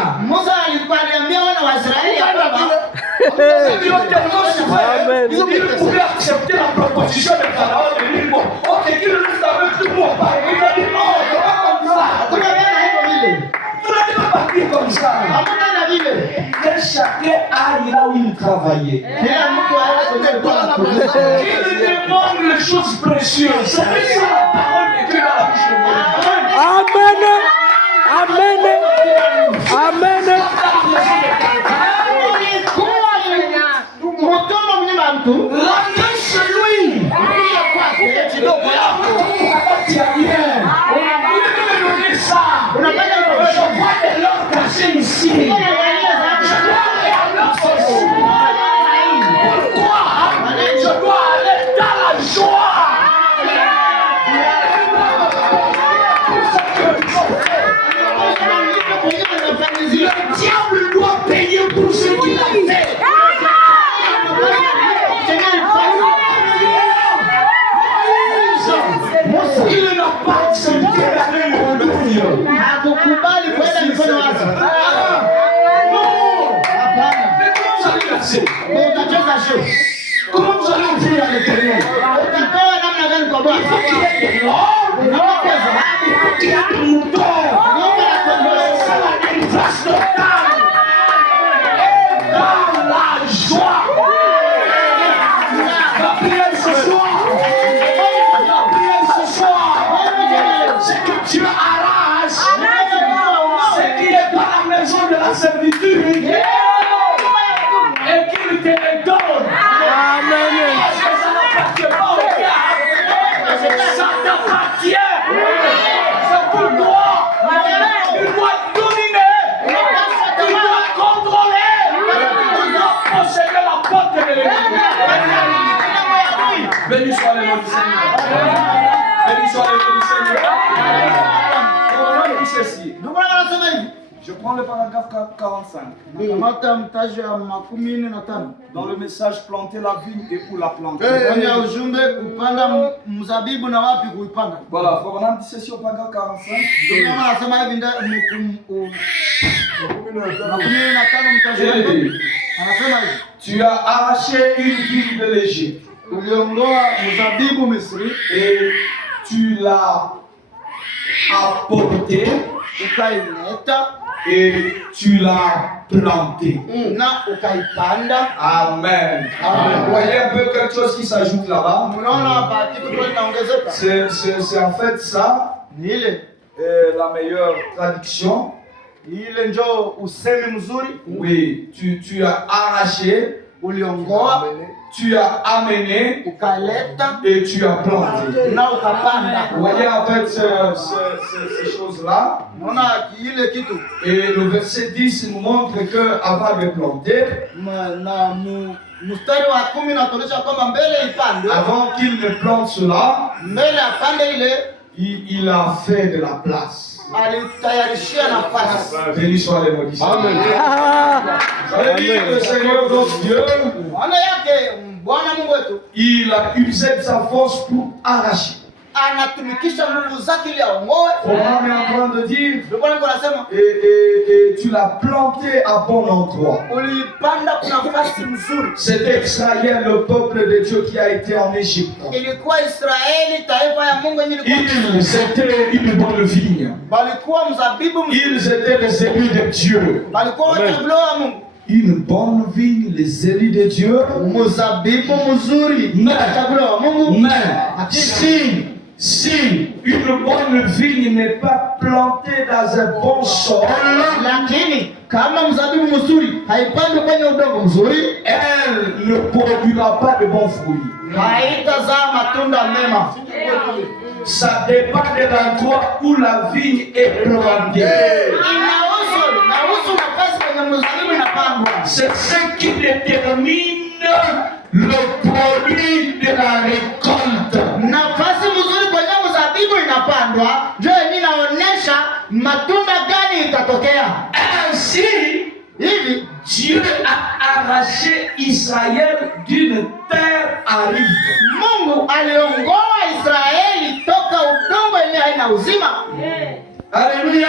Ils pouvaient accepter la proposition de Pharaon de dire, bon, ok, qu'il reste avec tout le monde. Il a dit non, pas comme ça. Vous n'allez pas partir comme ça. Que chacun aille là où il travaillait. Il demande les choses précieuses. C'est ça la parole de Dieu dans la bouche de Moïse. Amen. Amen. L'année celui. Je vois de l'or caché ici. Pourquoi? Je dois aller dans la joie. Le diable doit payer pour ce qu'il a fait. Il n'a pas accepté d'aller au Dieu. Comment vous allez offrir à l'Éternel? Il faut qu'il y ait de l'or, il faut qu'il y ait de mouton. C'est la délivrance totale. Et dans la joie. La prière ce soir. C'est que Dieu arrache ce qui est dans la maison de la servitude et qu'il te le donne. Amen. Parce que ça n'appartient pas au diable, ça t'appartient. C'est pour toi. Tu dois dominer, tu dois contrôler, tu dois posséder la porte de l'ennemi. Béni soit le nom du Seigneur. Je prends le paragraphe 45. Nakamata mtaji ya 45. Dans le message, planter la vigne et où la planter. Kwenye ujumbe kupanda mzabibu na wapi kuipanda. Voilà, Frère Branham dit ceci au paragraphe 45. Kama anasema hivi ndio 45 mtaji. Anasema hivi. Tu as arraché une vigne de l'Égypte. Uliondoa mzabibu Misri Et tu l'as apporté ukaileta et tu l'as planté. na ukaipanda. Amen. Amen. Vous voyez un peu quelque chose qui s'ajoute là-bas. Unaona hapa kitu kinaongezeka. C'est en fait ça Ni ile la meilleure traduction. ile ndio usemi mzuri. Oui, tu as arraché, Uliongoa, tu as amené ukaleta et tu as planté. na ukapanda. Vous voyez en fait ces choses-là. Unaona ile kitu Et le verset 10 nous montre qu'avant de planter, na mstari wa 10 natuonyesha kwamba mbele ipande, avant qu'il ne plante cela, mbele apande ile il a fait de la place. alitayarishia nafasi. Béni soit le nom du Seigneur. Amen. Vous savez dire que le Seigneur notre Dieu, Maana yake Bwana Mungu wetu il a usé de sa force pour arracher. anatumikisha nguvu zake ili aongoe. On est en train de dire, Ndio Bwana anasema et tu l'as planté à bon endroit. ulipanda kuna nafasi nzuri. C'était Israël, le peuple de Dieu qui a été en Égypte. Ilikuwa Israeli, taifa ya Mungu yenye ilikuwa Ils étaient une bonne vigne. balikuwa mzabibu mzuri. Ils étaient les élus de Dieu. Balikuwa wachaguliwa wa Mungu. Une bonne vigne, les élus de Dieu. Mzabibu mzuri. Mais, Wachaguliwa wa Mungu. mais, si une bonne vigne n'est pas plantée dans un bon sol, Lakini kama mzabibu mzuri haipandwi kwenye udongo mzuri, elle ne produira pas de bons fruits. haitazaa matunda mema. Ça dépend de l'endroit où la vigne est plantée. Inahusu nafasi kwenye mzabibu inapandwa. C'est ce qui détermine le produit de la récolte. Nafasi mzuri kwenye mzabibu inapandwa ndio inaonyesha matunda gani itatokea. Ainsi, Hivi Dieu a arraché Israël d'une terre aride. Mungu aliongoa Israeli toka udongo yenye haina uzima. Alléluia.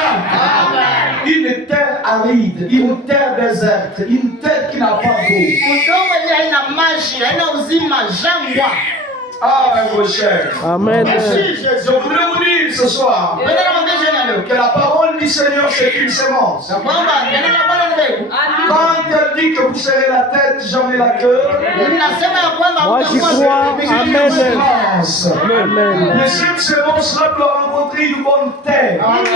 Une terre aride, une terre déserte, une terre qui n'a pas d'eau. Udongo yenye haina maji, haina uzima, jangwa. Ah, mon cher. Amen. Je voudrais vous dire ce soir que la parole du Seigneur c'est une semence. Quand elle dit que vous serez la tête, jamais la queue. Moi j'y crois. Amen. Amen. Mais cette semence-là doit rencontrer une bonne terre. Amen.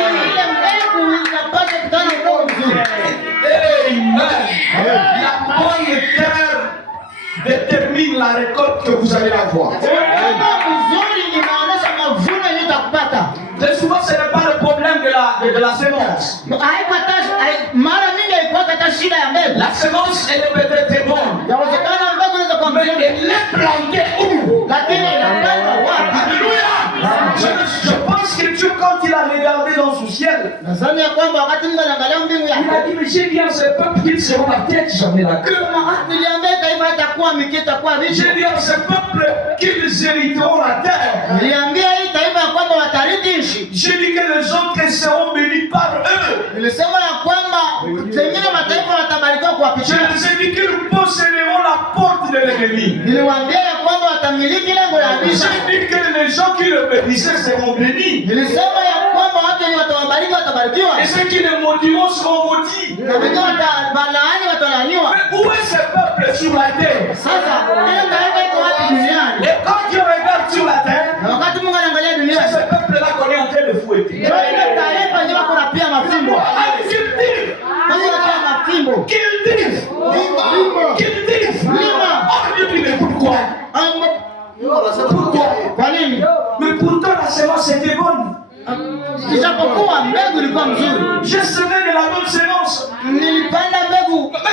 La bonne terre détermine la récolte que vous allez avoir. Très souvent, ce n'est pas le problème de la semence. La semence, elle est peut-être bonne. Mais elle est plantée où? Alléluia. Je pense que Dieu, quand il a regardé dans son ciel, il a dit, mais j'ai dit à ce peuple qu'ils seront la tête, jamais la queue. J'ai dit à ce peuple qu'ils hériteront la terre. J'ai dit que les autres seront bénis par eux. Je les ai dit qu'ils posséderont la porte de l'ennemi. J'ai dit que les gens qui le bénissaient seront bénis. Et ceux qui le maudiront seront maudits. Mais où est ce peuple sur la terre? Et quand Dieu regarde sur la terre, c'est ce peuple-là qu'on est en train de fouetter. Qu'ils disent. Oh Dieu dit, mais pourquoi? Pourquoi? Mais pourtant la semence était bonne. Je semais de la bonne semence. Mais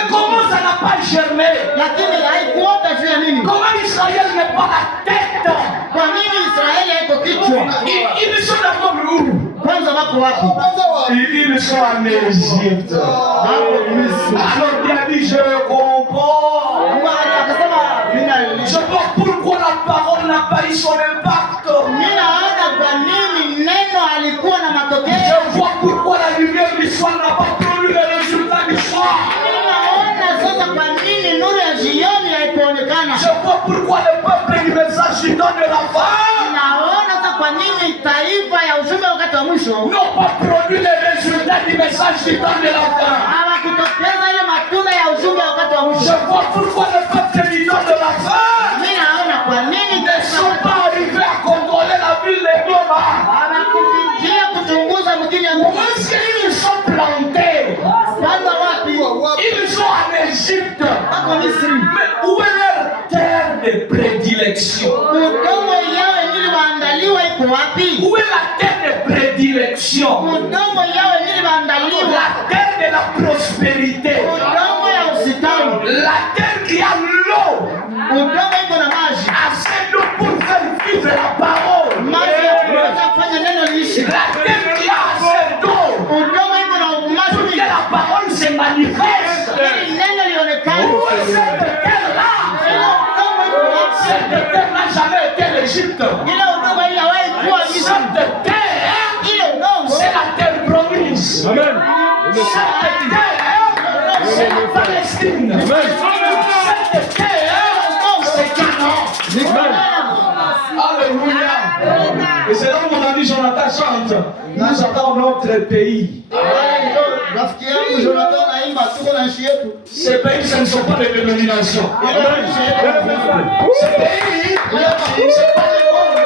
comment ça n'a pas germé? Comment Israël n'est pas la tête? Ils sont d'abord où? wako wapi? Ils sont en Égypte. Alors il a dit, je comprends. Je vois pourquoi la parole n'a pas eu son impact. Je vois pourquoi la lumière du soir n'a pas produit le résultat du soir. Je vois pourquoi le peuple du message du temps de la fin n'ont pas produit le résultat du message du temps de la fin. Je vois pourquoi le peuple du temps de la fin ne sont pas arrivés à contrôler la ville de Goma. Où est-ce qu'ils sont plantés? Ils sont en Égypte. Mais où est leur terre de prédilection? Où est la terre de prédilection? La terre de la prospérité. La terre qui a l'eau. Assez d'eau pour faire vivre la parole. La terre qui a assez d'eau pour que la parole se manifeste. Où est cette terre-là? Cette terre n'a jamais été l'Égypte. Cette terre, c'est la terre promise. Cette terre, c'est la Palestine. Cette terre, c'est Canaan. Alléluia. Et c'est là où mon ami Jonathan chante. Nous avons notre pays. Ces pays, ce ne sont pas des dénominations. Ces pays, c'est pas le monde.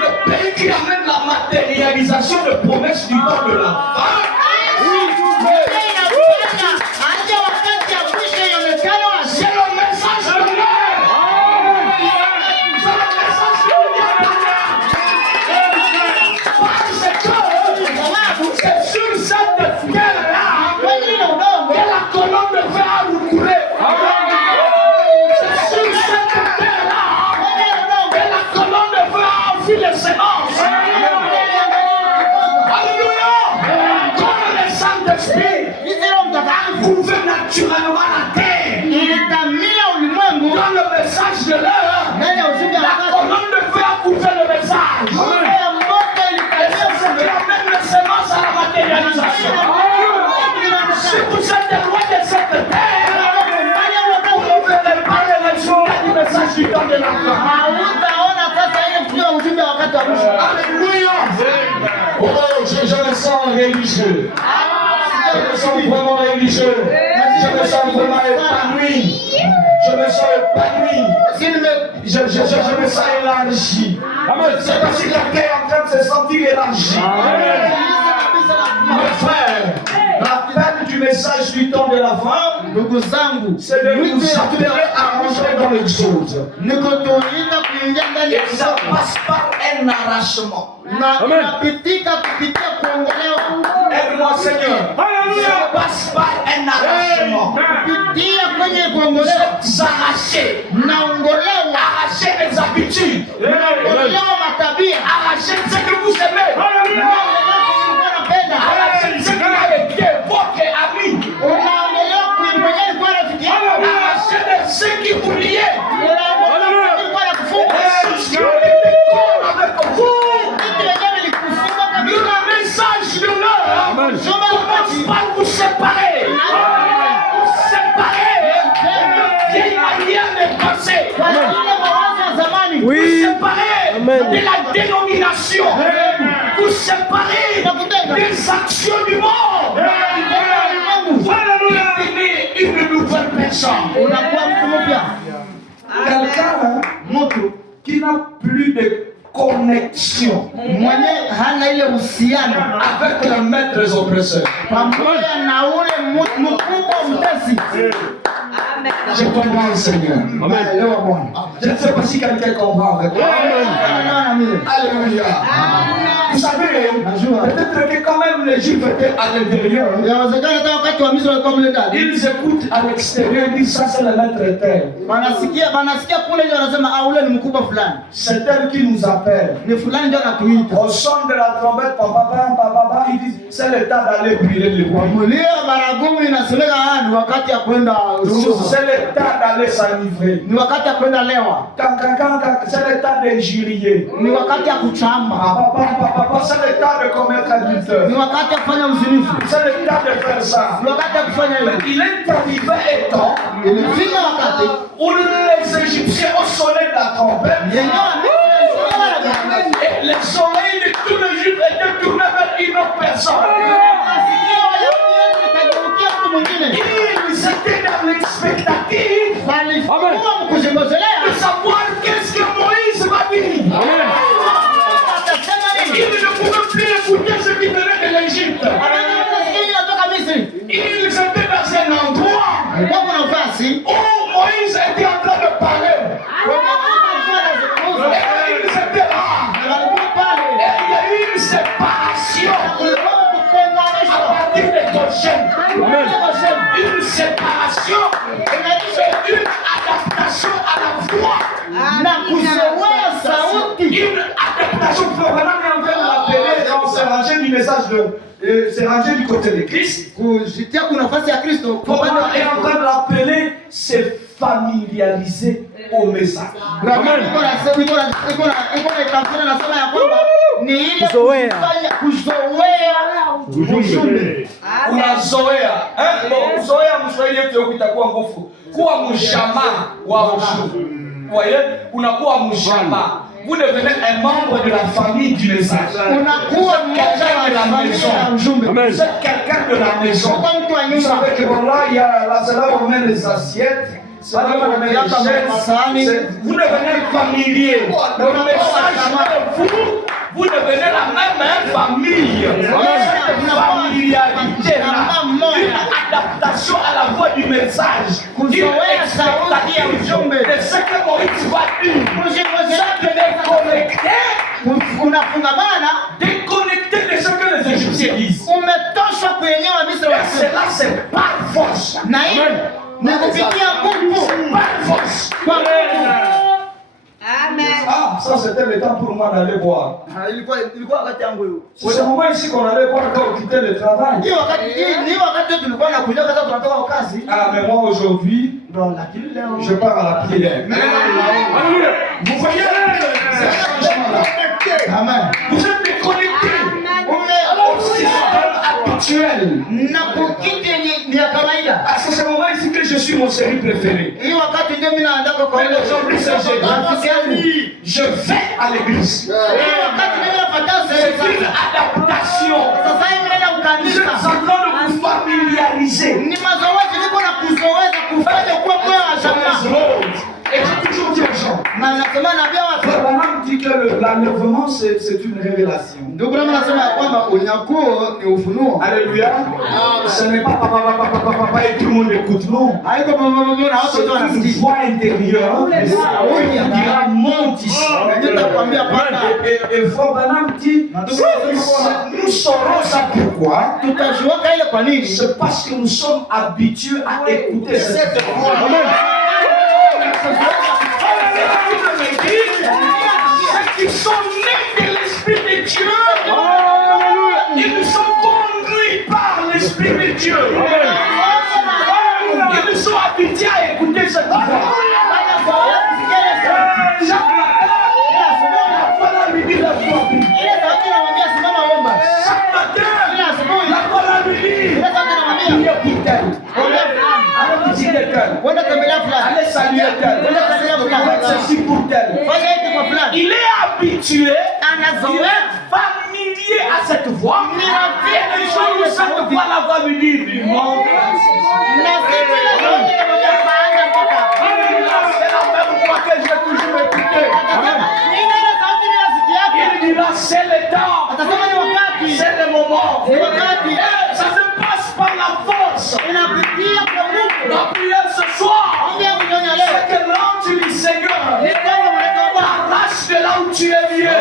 Le pays qui amène la matérialisation de promesses du temps de la fin. C'est le message de l'heure. C'est sur cette terre-là que la colonne de fer a roulé. C'est sur cette terre-là que la colonne de fer a enfoui les semences. Alléluia. Comme le Saint-Esprit a couvert naturellement la terre. Dans le message de l'heure, la colonne de fer a couvert le message. Et c'est ce qui amène les semences à la matérialisation. Si vous êtes loin de cette terre, vous ne verrez pas les résultats du message du temps de la fin. Alléluia. Oh, je me sens religieux. Je me sens vraiment religieux. Je me sens vraiment épanoui. Je me sens épanoui. Je me sens élargi. C'est parce que la terre est en train de se sentir élargie. Mes frères, la peine du message du temps de la fin, c'est de nous attirer à rentrer dans l'exode. Et ça passe par un arrachement. Aide-moi Seigneur. Ça passe par un arrachement. S'arracher. Arracher les habitudes. Arracher ce que vous aimez. Arracher ce qui a été votre ami. Arracher ce qui vous liait. Le message de l'heure commence par vous séparer. Vous séparer de vieille manière de penser. Vous séparer de la dénomination. Vous séparer des actions du monde. Vous devenez une nouvelle personne. Quelqu'un qui n'a plus de connexion avec le maître des oppresseurs. Je comprends le Seigneur. Je ne sais pas si quelqu'un comprend avec moi. Alléluia. Vous savez, peut-être que quand même les Juifs étaient à l'intérieur. Ils écoutent à l'extérieur, ils disent ça c'est le maître terre. C'est elle qui nous appelle. Au son de la trompette, papa, ils disent c'est le temps d'aller brûler le bois. C'est le temps d'aller s'enivrer. C'est le temps d'injurier. Papa, c'est le temps de commettre adultère. C'est le temps de faire ça. Mais il est arrivé un temps où les Égyptiens ont sonné la trompette. Et les oreilles de tous les Juifs étaient tournées vers une autre personne. Ils étaient dans l'expectative de savoir qu'est-ce que Moïse va dire. Ils ne pouvaient plus écouter ce qui venait de l'Égypte. Ils étaient dans un endroit où Moïse était en train de parler. Et ils étaient là. Et il y a eu une séparation à partir de Goshen. Une séparation et une adaptation à la voix. Une adaptation. Maintenant, on vient de l'appeler, on s'est rangé du message c'est rangé du côté de Christ. On est en train de l'appeler, c'est familiariser au message. Unazoea zoea mswahili yetu ukitakuwa nguvu kuwa mshama wa ushu. Voyez, unakuwa mshama. Vous devenez un membre de la famille du message. Unakuwa quelqu'un de la maison. Vous êtes quelqu'un de la maison. Vous savez que là, il y a là, c'est là où on met les assiettes. C'est là où on met les chaises. Vous devenez familier. Le message, vous devenez la même famille. Cette familiarité, une adaptation à la voix du message. Une expectative de ce que Moïse va dire. Déconnecté de ce que les Égyptiens disent. Et cela, c'est par force. Par force. Amen. Ah, ça c'était le temps pour moi d'aller boire. C'est ce moment ici qu'on allait boire quand on quittait le travail. Ah, mais moi aujourd'hui, je pars à la prière. Vous voyez ce changement-là. Amen. Vous êtes déconnectés au système habituel. À ce moment ici que je suis mon série préféré. Mais aujourd'hui c'est je vais à l'église. C'est une adaptation. Vous êtes en train de vous familiariser. Et j'ai toujours dit aux gens, Branham dit que l'enlèvement c'est une révélation. Alléluia. Ce n'est pas papa et tout le monde écoute, non. C'est une voix intérieure qui remonte ici. Et Frère Branham dit, nous saurons ça pourquoi. C'est parce que nous sommes habitués à écouter cette voix. Ceux qui sont nés de l'Esprit de Dieu, ils sont conduits par l'Esprit de Dieu. Ils sont habitués à écouter cette voix. Chaque matin, la parole lui dit la voix. Chaque matin, la parole lui dit il est pour elle. Allez visiter quelqu'un. Allez saluer quelqu'un. Ceci pour elle. Il est habitué, il est familier à cette voix. Et les gens où cette voix la va lui dire, c'est la même voix que j'ai toujours écoutée. Il dira, c'est le temps, c'est le moment. Ça se passe par la force. La prière ce soir, c'est que l'ange du Seigneur arrache de là où tu es vieux.